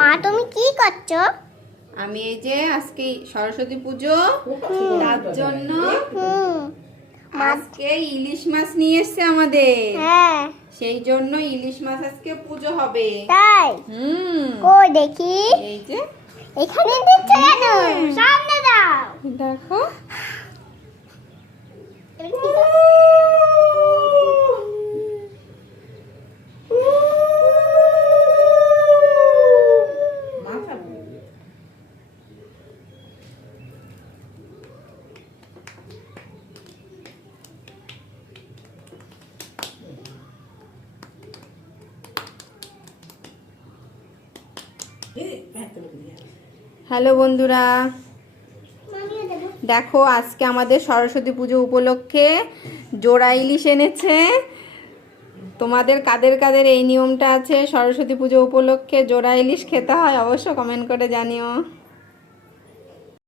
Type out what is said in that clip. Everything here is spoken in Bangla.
মা তুমি কি করছো? আমি এই যে আজকে সরস্বতী পুজো, তার জন্য আজকে ইলিশ মাছ নিয়ে এসছে আমাদের। হ্যাঁ সেই জন্য ইলিশ মাছ আজকে পুজো হবে। তাই কই দেখি। এই যে এখানে দিচ্ছে কেন? সামনে দাও। দেখো হ্যালো বন্ধুরা, দেখো আজকে আমাদের সরস্বতী পুজো উপলক্ষে জোড়া ইলিশ এনেছে। তোমাদের কাদের কাদের এই নিয়মটা আছে সরস্বতী পুজো উপলক্ষে জোড়া ইলিশ খেতে হয় অবশ্য কমেন্ট করে জানিও।